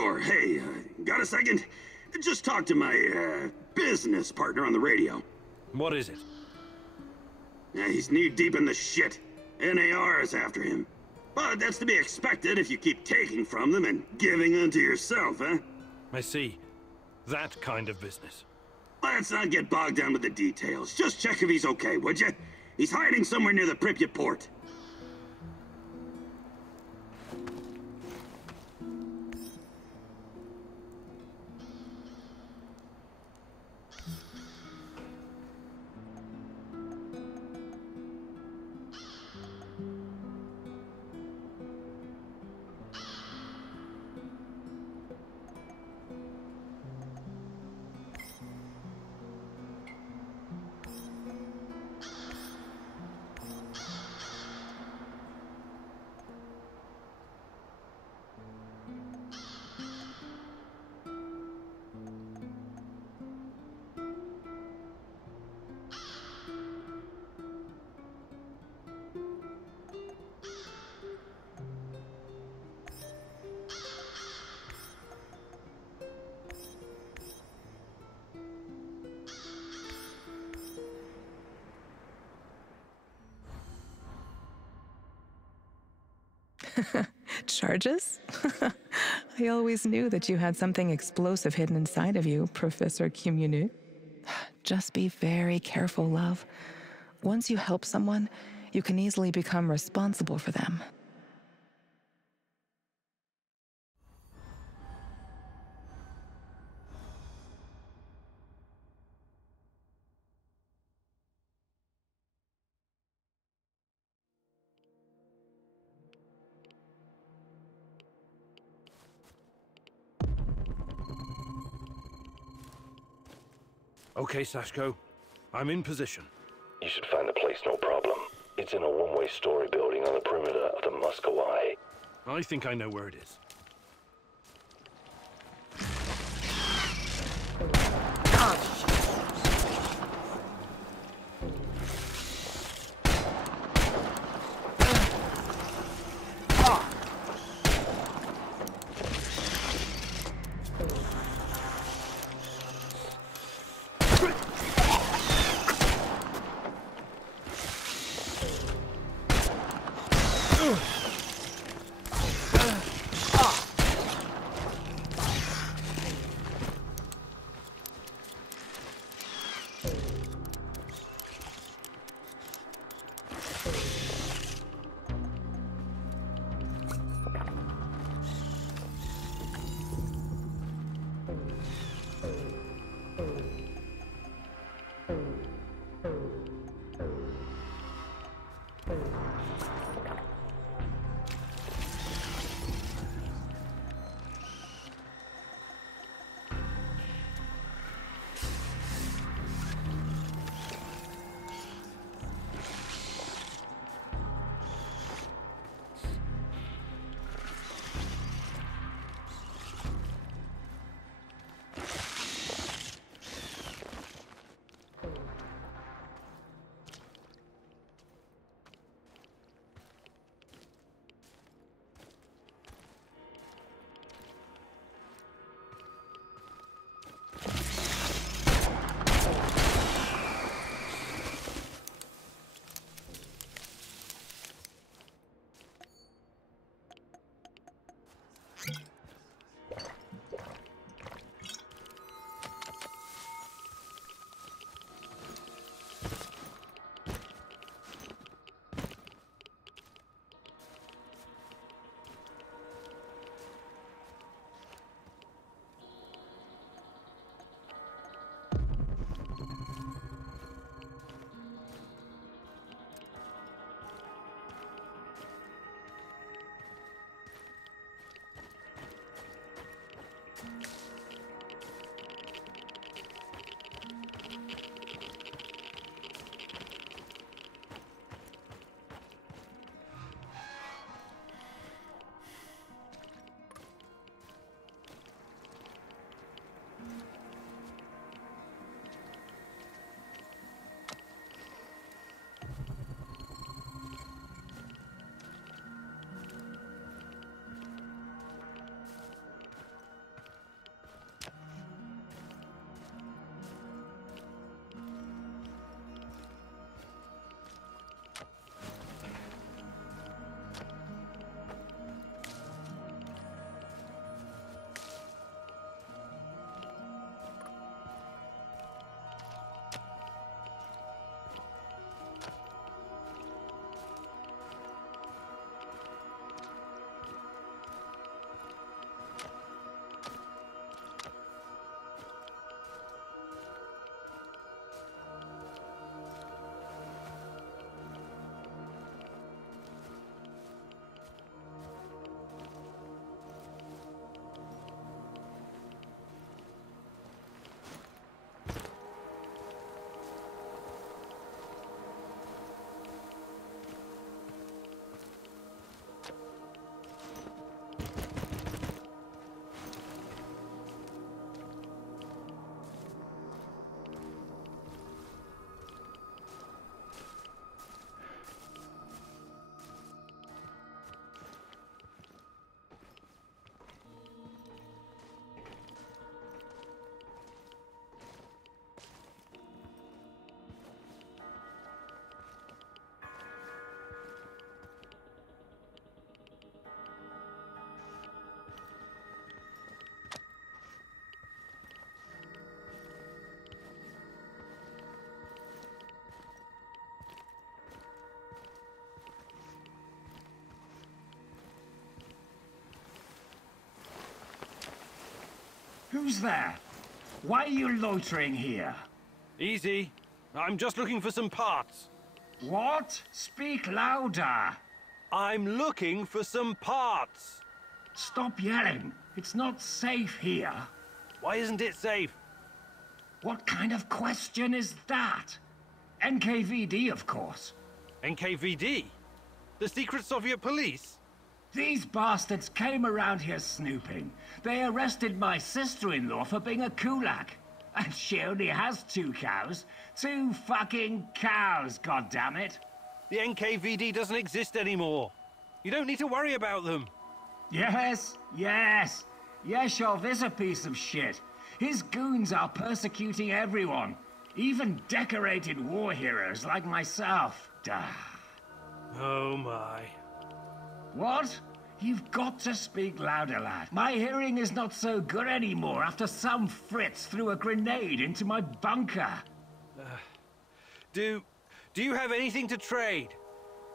Igor, hey, got a second? Just talk to my, business partner on the radio. What is it? He's knee-deep in the shit. NAR is after him. But that's to be expected if you keep taking from them and giving unto yourself, huh? I see. That kind of business. Let's not get bogged down with the details. Just check if he's okay, would you? He's hiding somewhere near the Pripyat port. Charges? I always knew that you had something explosive hidden inside of you, Professor Kimunu. Just be very careful, love. Once you help someone, you can easily become responsible for them. Okay, Sashko. I'm in position. You should find the place, no problem. It's in a one-way story building on the perimeter of the Muscovy. I think I know where it is. Who's there? Why are you loitering here? Easy. I'm just looking for some parts. What? Speak louder. I'm looking for some parts. Stop yelling. It's not safe here. Why isn't it safe? What kind of question is that? NKVD, of course. NKVD? The secret Soviet police? These bastards came around here snooping. They arrested my sister-in-law for being a kulak. And she only has 2 cows. 2 fucking cows, goddammit. The NKVD doesn't exist anymore. You don't need to worry about them. Yes, yes. Yeshov is a piece of shit. His goons are persecuting everyone. Even decorated war heroes like myself. Duh. Oh my. What? You've got to speak louder, lad. My hearing is not so good anymore after some Fritz threw a grenade into my bunker. Do you have anything to trade?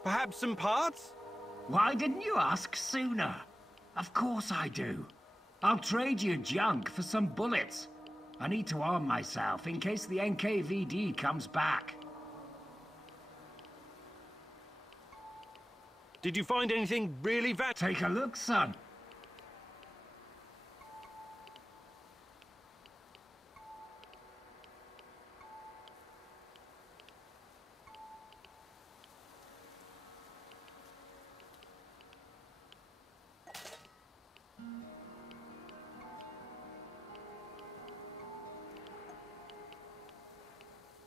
Perhaps some parts? Why didn't you ask sooner? Of course I do. I'll trade you junk for some bullets. I need to arm myself in case the NKVD comes back. Did you find anything really Take a look, son.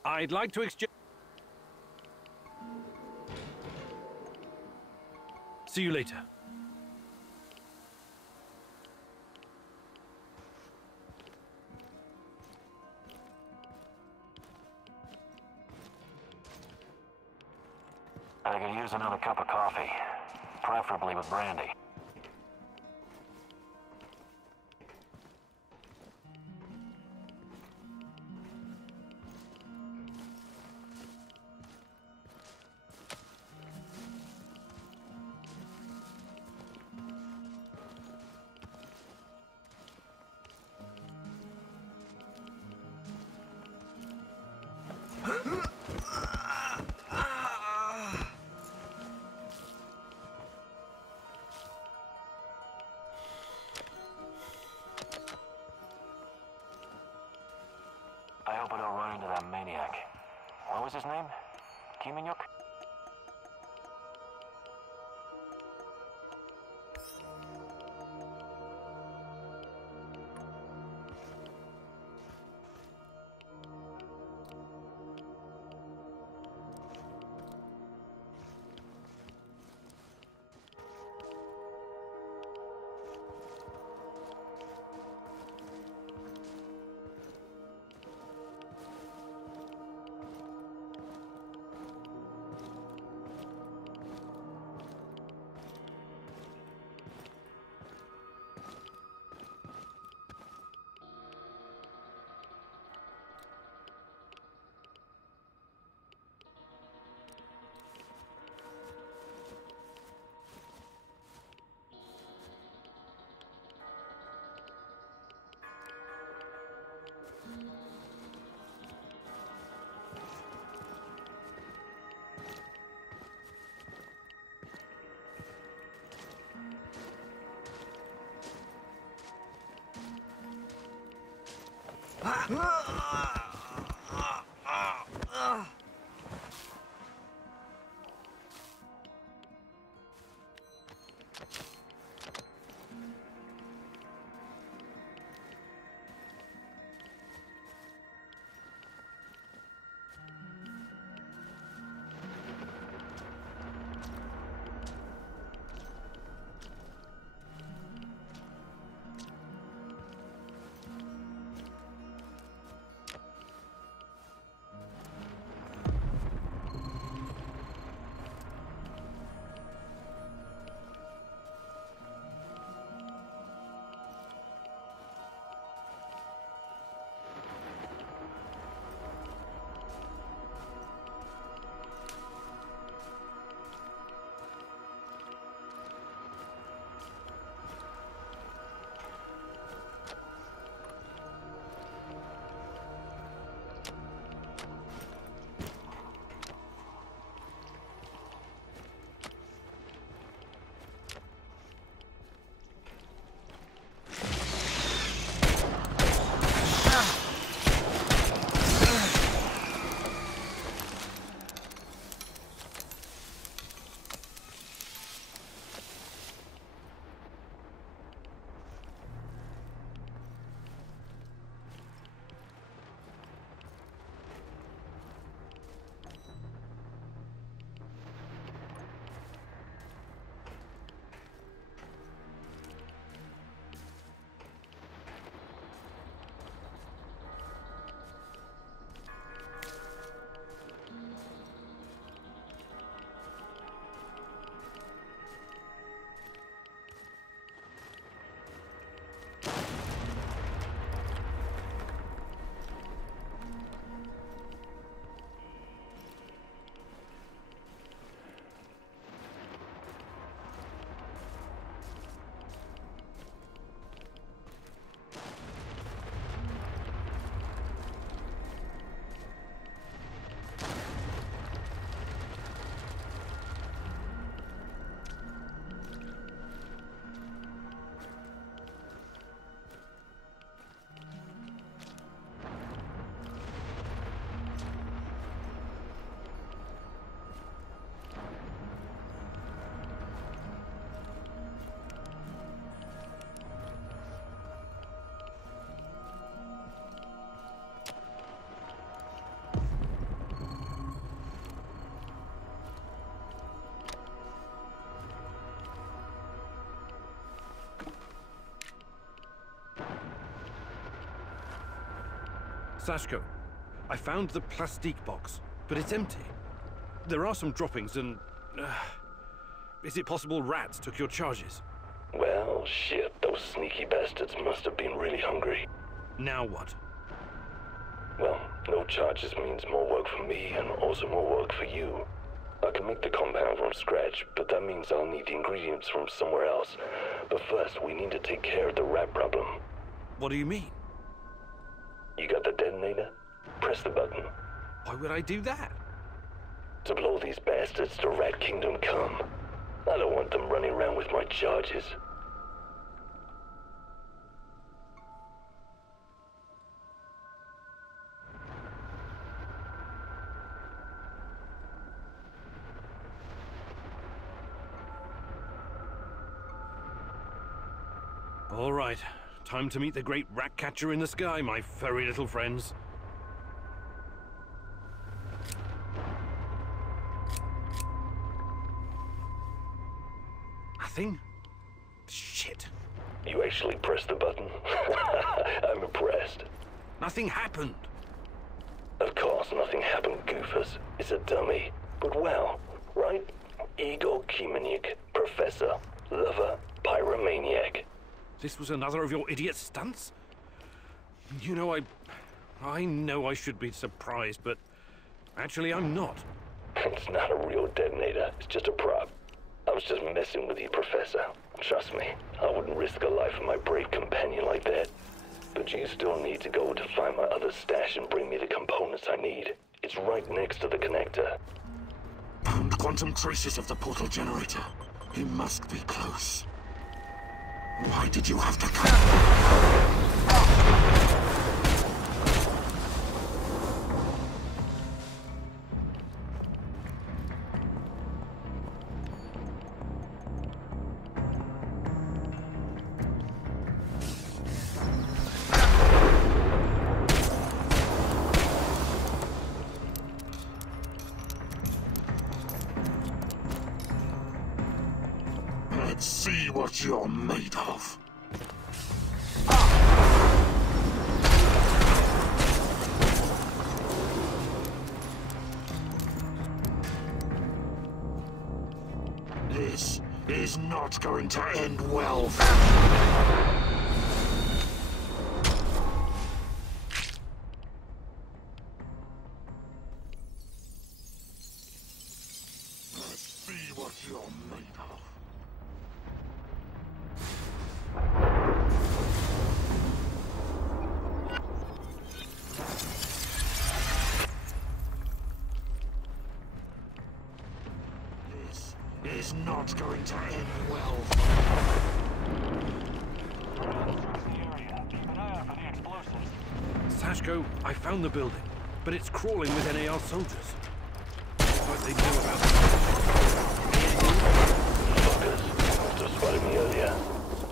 I'd like to exchange... See you later. I could use another cup of coffee, preferably with brandy. I hope I don't run into that maniac. What was his name? Kimenyuk? Sashko, I found the plastique box, but it's empty. There are some droppings and... is it possible rats took your charges? Well, shit, those sneaky bastards must have been really hungry. Now what? Well, no charges means more work for me and also more work for you. I can make the compound from scratch, but that means I'll need the ingredients from somewhere else. But first, we need to take care of the rat problem. What do you mean? You got the detonator? Press the button. Why would I do that? To blow these bastards to Rat Kingdom come. I don't want them running around with my charges. All right, time to meet the great rat catcher in the sky, my furry little friends. Nothing? Shit. You actually pressed the button? I'm impressed. Nothing happened. Of course nothing happened, goofus. It's a dummy. But well, right? Igor Kimeniuk, professor, lover, pyromaniac. This was another of your idiot stunts? You know, I know I should be surprised, but actually I'm not. It's not a real detonator. It's just a prop. I was just messing with you, Professor. Trust me, I wouldn't risk the life of my brave companion like that. But you still need to go to find my other stash and bring me the components I need. It's right next to the connector. Found quantum traces of the portal generator. He must be close. Why did you have to come? Let's see what you're made of. This is not going to end well. Let's see what you're made of. This is not going to end well. Sashko, I found the building, but it's crawling with NAR soldiers. What they know about Fuckers, must have spotted me earlier.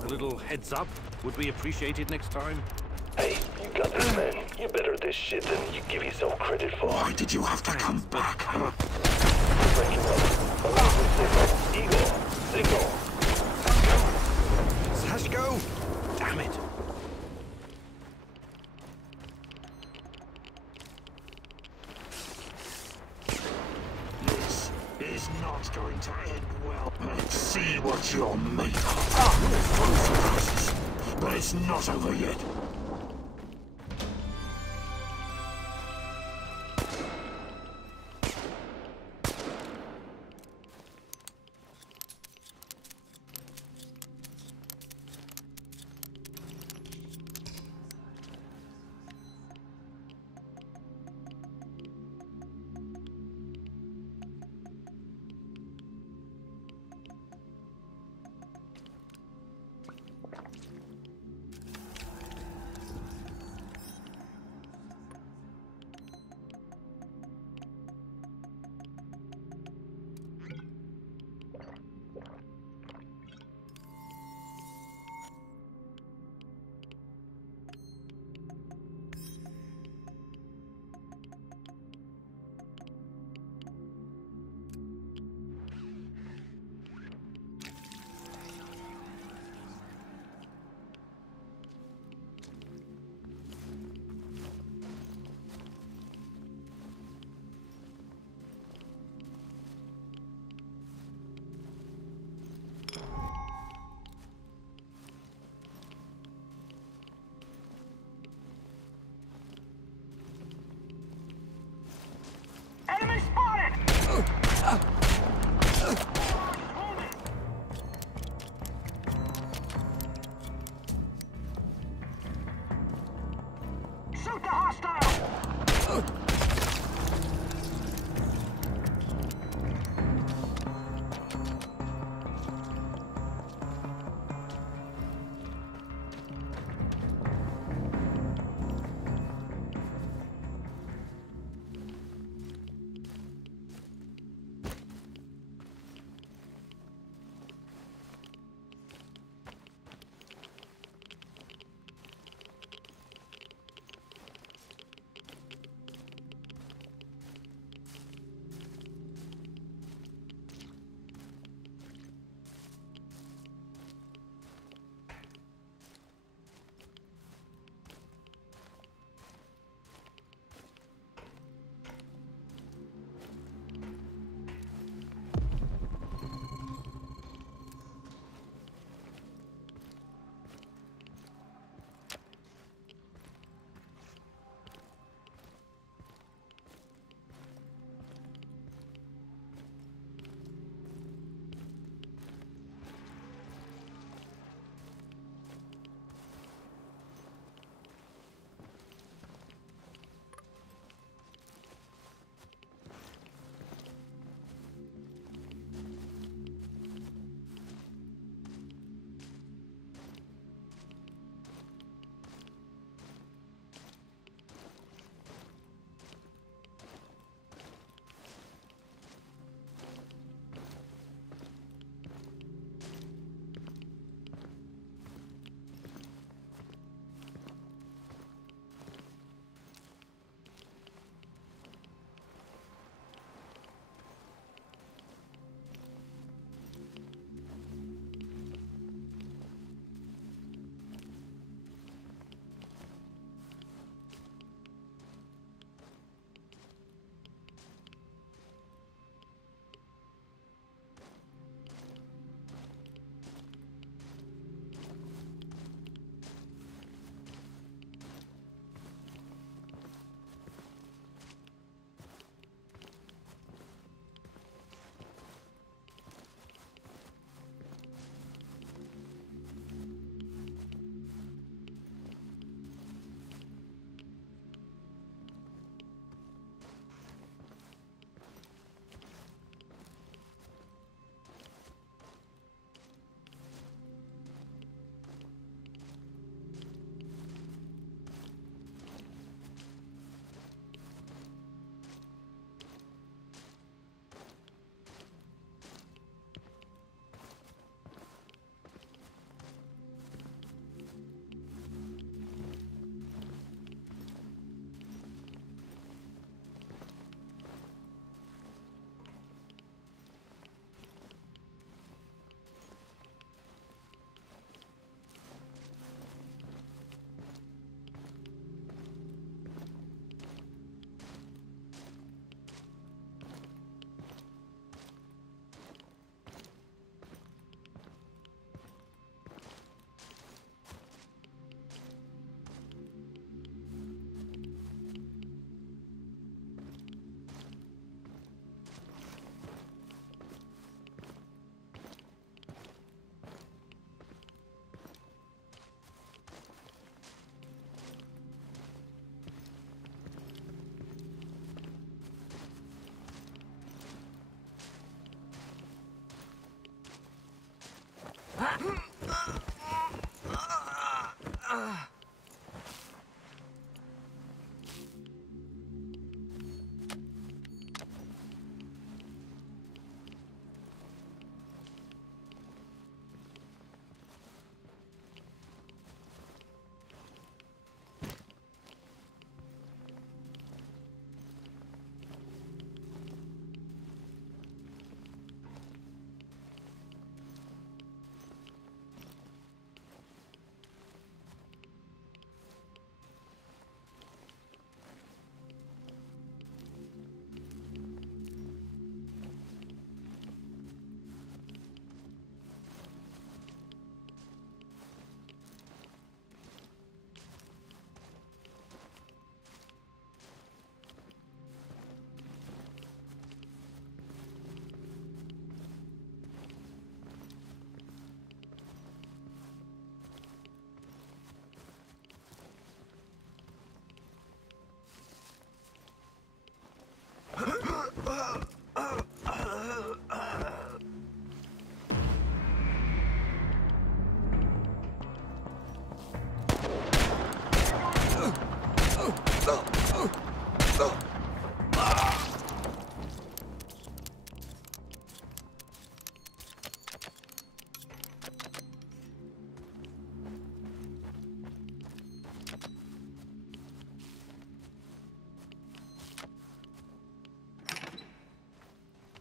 a little heads up would be appreciated next time. Hey, you got this, man. You're better at this shit than you give yourself credit for. Why did you have to come back, huh? Breaking up. I want the signal. Igor, signal. Sashko! Damn it! This is not going to end well. Let's see what you're made of. You're full of surprises, but it's not over yet.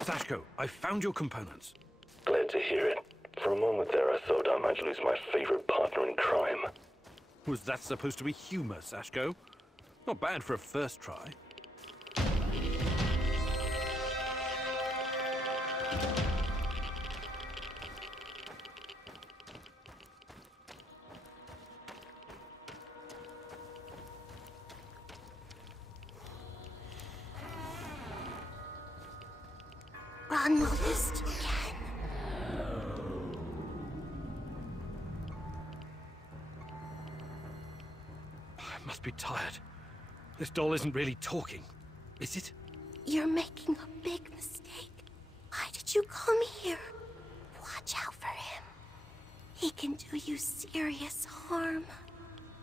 Sashko, I found your components. Glad to hear it. For a moment there, I thought I might lose my favorite partner in crime. Was that supposed to be humor, Sashko? Not bad for a first try. Ron noticed again. I must be tired. This doll isn't really talking, is it? You're making a big mistake. Why did you come here? Watch out for him. He can do you serious harm.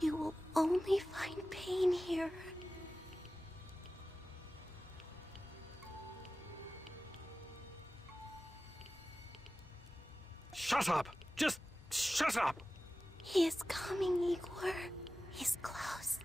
You will only find pain here. Shut up! Just shut up! He is coming, Igor. He's close.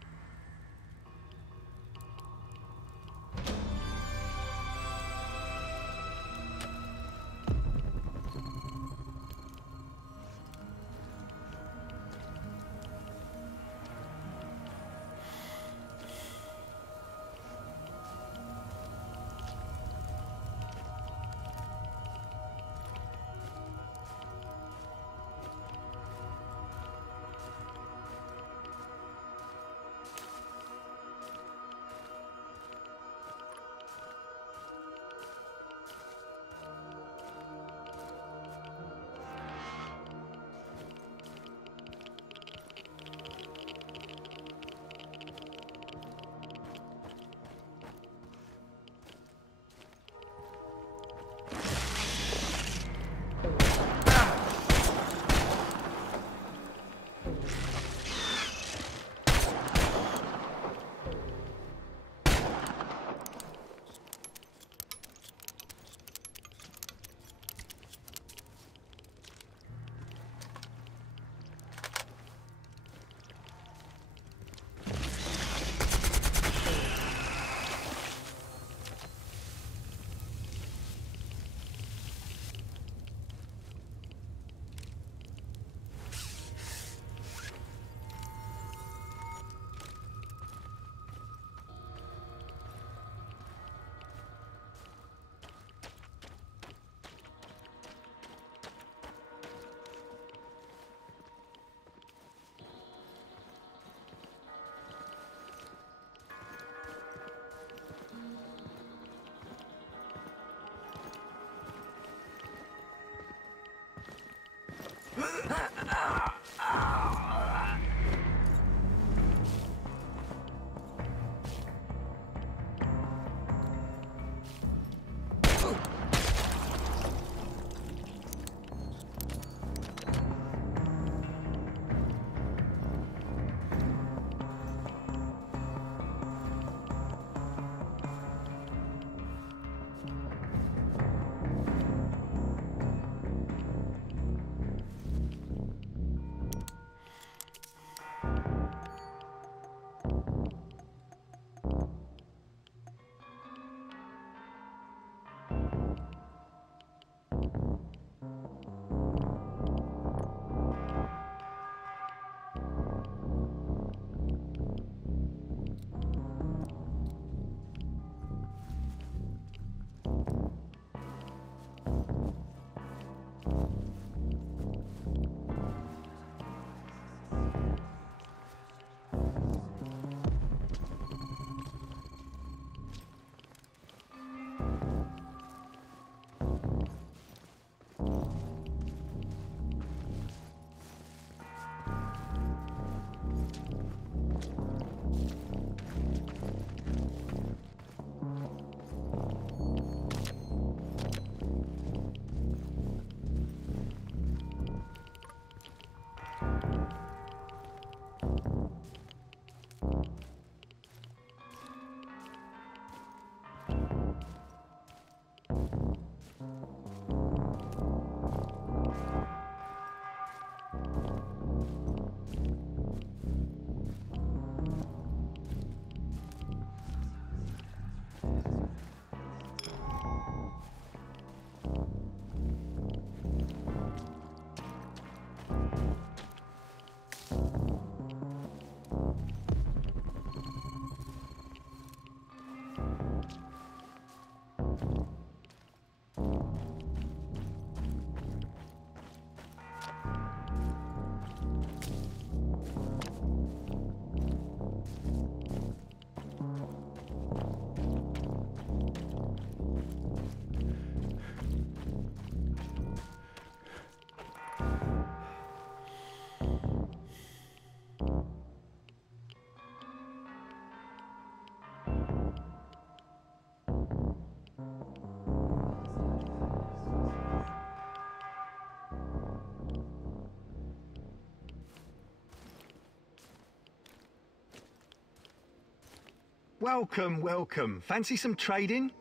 Welcome, welcome. Fancy some trading?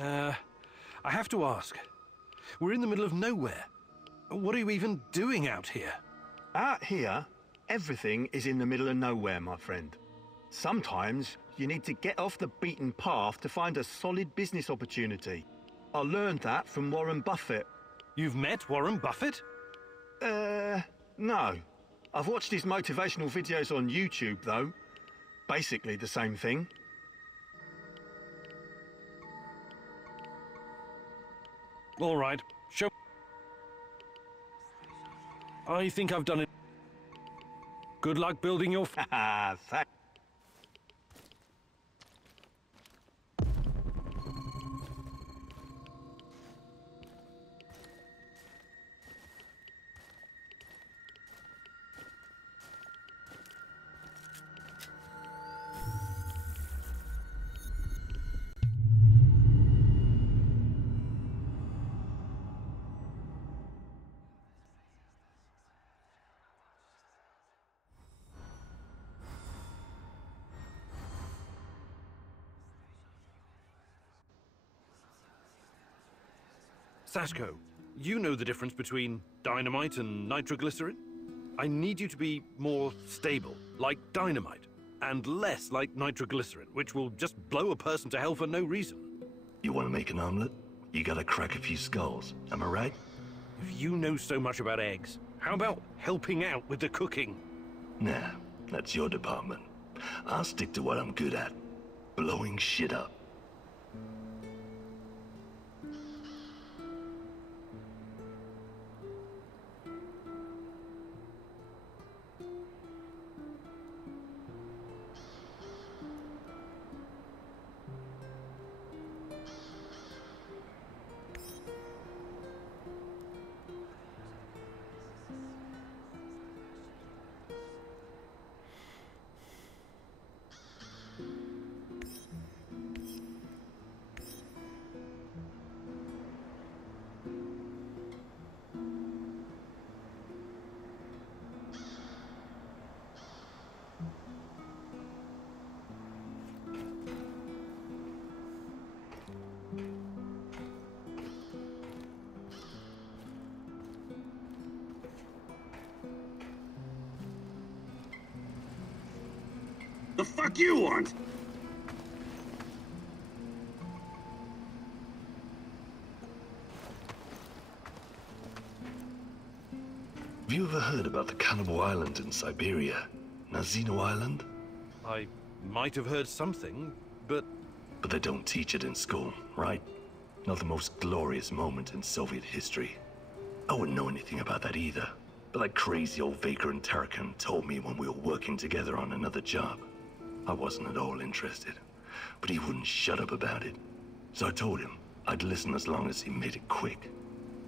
I have to ask. We're in the middle of nowhere. What are you even doing out here? Out here, everything is in the middle of nowhere, my friend. Sometimes you need to get off the beaten path to find a solid business opportunity. I learned that from Warren Buffett. You've met Warren Buffett? No. I've watched his motivational videos on YouTube, though. Basically the same thing. All right, show. I think I've done it. Good luck building your... Haha, Sashko, you know the difference between dynamite and nitroglycerin? I need you to be more stable, like dynamite, and less like nitroglycerin, which will just blow a person to hell for no reason. You want to make an omelet? You gotta crack a few skulls, am I right? If you know so much about eggs, how about helping out with the cooking? Nah, that's your department. I'll stick to what I'm good at. Blowing shit up. The fuck you want? Have you ever heard about the Cannibal Island in Siberia? Nazino Island? I might have heard something, but... But they don't teach it in school, right? Not the most glorious moment in Soviet history. I wouldn't know anything about that either. But that crazy old Vaker and Tarakan told me when we were working together on another job. I wasn't at all interested, but he wouldn't shut up about it. So I told him I'd listen as long as he made it quick.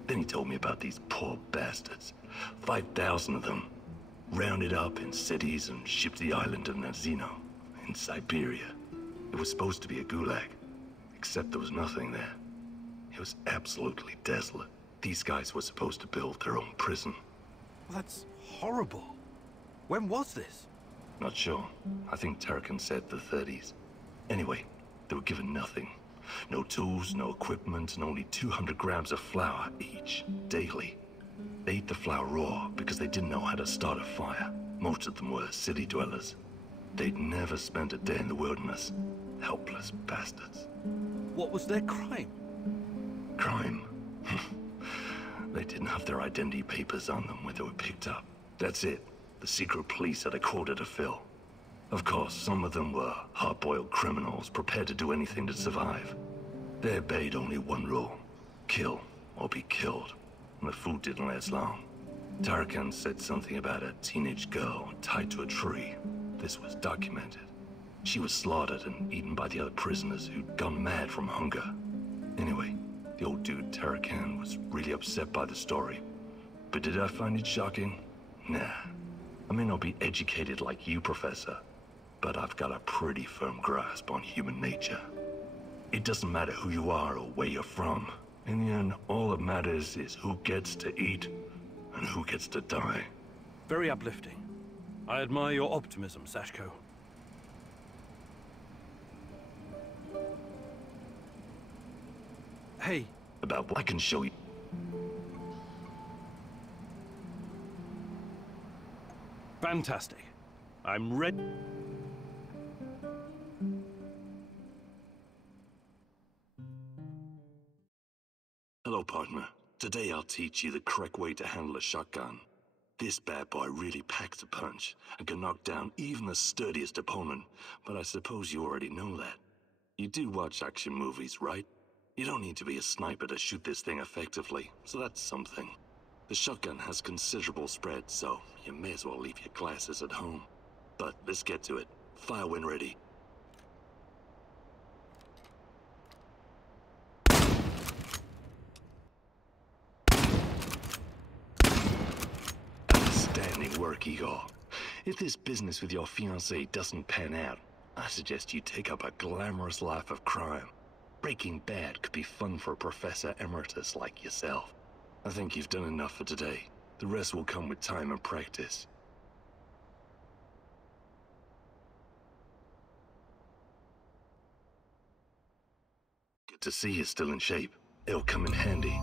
Then he told me about these poor bastards. 5,000 of them, rounded up in cities and shipped to the island of Nazino, in Siberia. It was supposed to be a gulag, except there was nothing there. It was absolutely desolate. These guys were supposed to build their own prison. That's horrible. When was this? Not sure. I think Tarakan said the 30s. Anyway, they were given nothing. No tools, no equipment, and only 200 grams of flour each, daily. They ate the flour raw because they didn't know how to start a fire. Most of them were city dwellers. They'd never spent a day in the wilderness. Helpless bastards. What was their crime? Crime? They didn't have their identity papers on them when they were picked up. That's it. The secret police had a quota to fill. Of course, some of them were hard-boiled criminals prepared to do anything to survive. They obeyed only one rule: kill or be killed. And the food didn't last long. Tarakan said something about a teenage girl tied to a tree. This was documented. She was slaughtered and eaten by the other prisoners who'd gone mad from hunger. Anyway, the old dude Tarakan was really upset by the story. But did I find it shocking? Nah. I may not be educated like you, Professor, but I've got a pretty firm grasp on human nature. It doesn't matter who you are or where you're from. In the end, all that matters is who gets to eat and who gets to die. Very uplifting. I admire your optimism, Sashko. Hey. About what I can show you. Fantastic. I'm ready. Hello, partner. Today I'll teach you the correct way to handle a shotgun. This bad boy really packs a punch and can knock down even the sturdiest opponent, but I suppose you already know that. You do watch action movies, right? You don't need to be a sniper to shoot this thing effectively, so that's something. The shotgun has considerable spread, so you may as well leave your glasses at home. But let's get to it. Fire when ready. Outstanding work, Igor. If this business with your fiancée doesn't pan out, I suggest you take up a glamorous life of crime. Breaking Bad could be fun for a Professor Emeritus like yourself. I think you've done enough for today. The rest will come with time and practice. Good to see you're still in shape. It'll come in handy.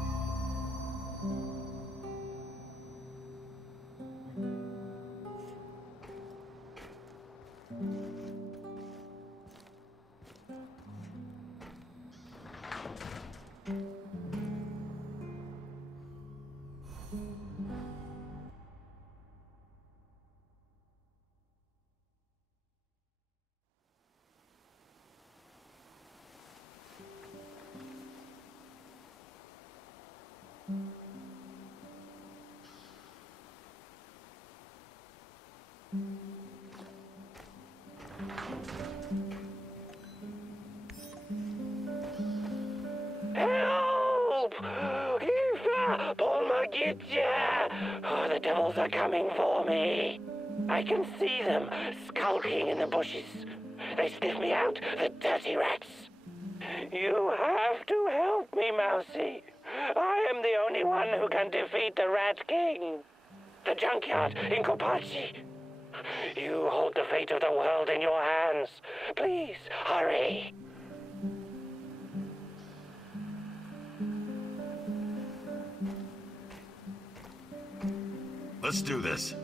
Help! Eva! Polmagitya! Oh, the devils are coming for me. I can see them skulking in the bushes. They sniff me out, the dirty rats. You have to help me, Mousy. I am the only one who can defeat the Rat King. The junkyard in Kopachi. You hold the fate of the world in your hands. Please, hurry. Let's do this.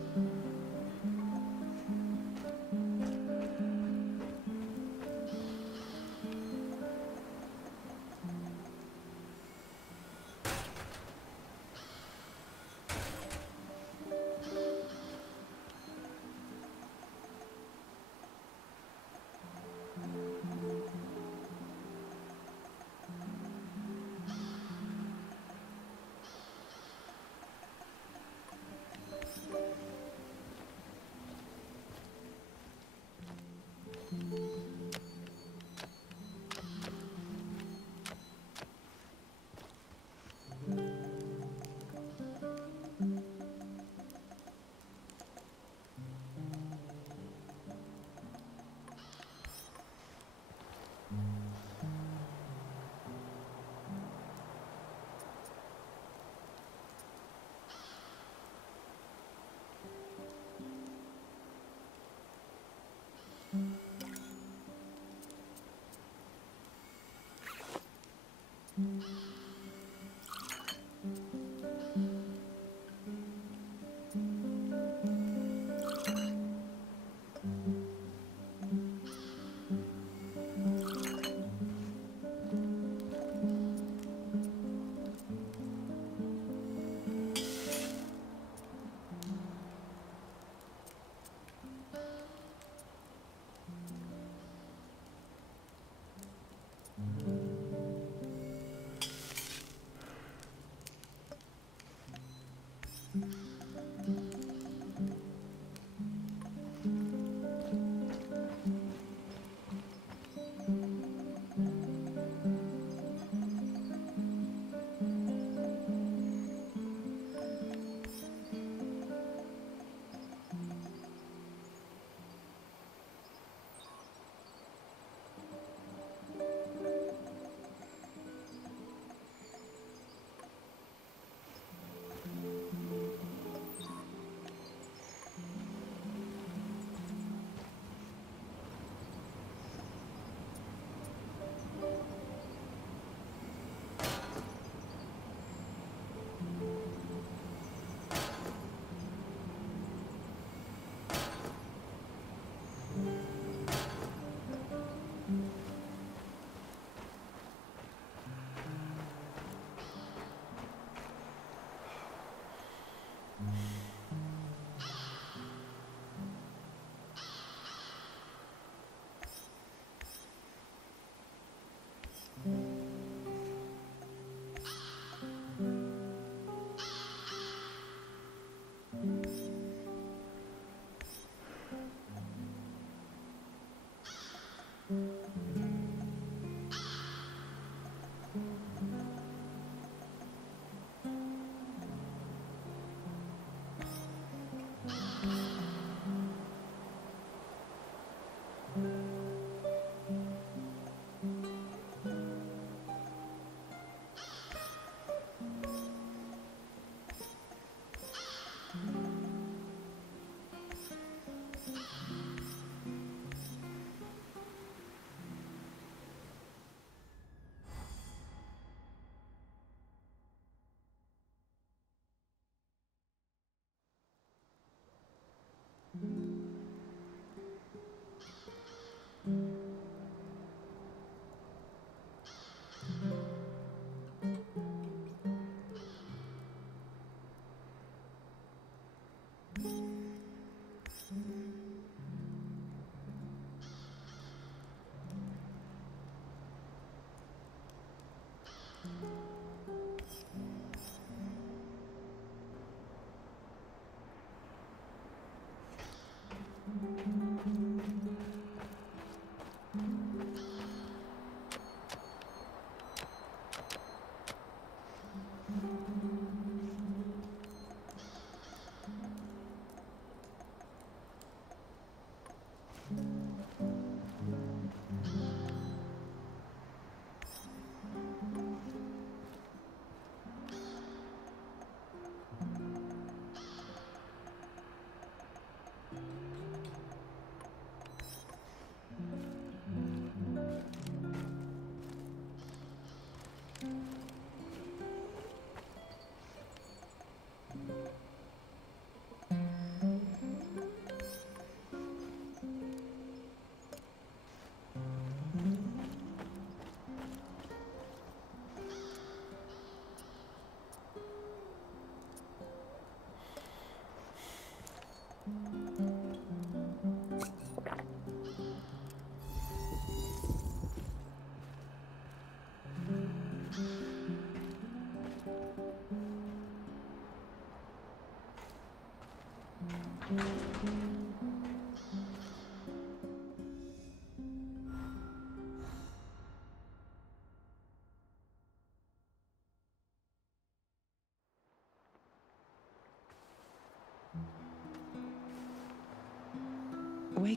Wake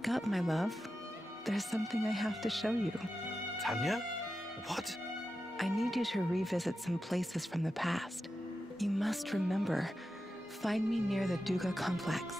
up, my love. There's something I have to show you. Tanya? What? I need you to revisit some places from the past. You must remember. Find me near the Duga complex.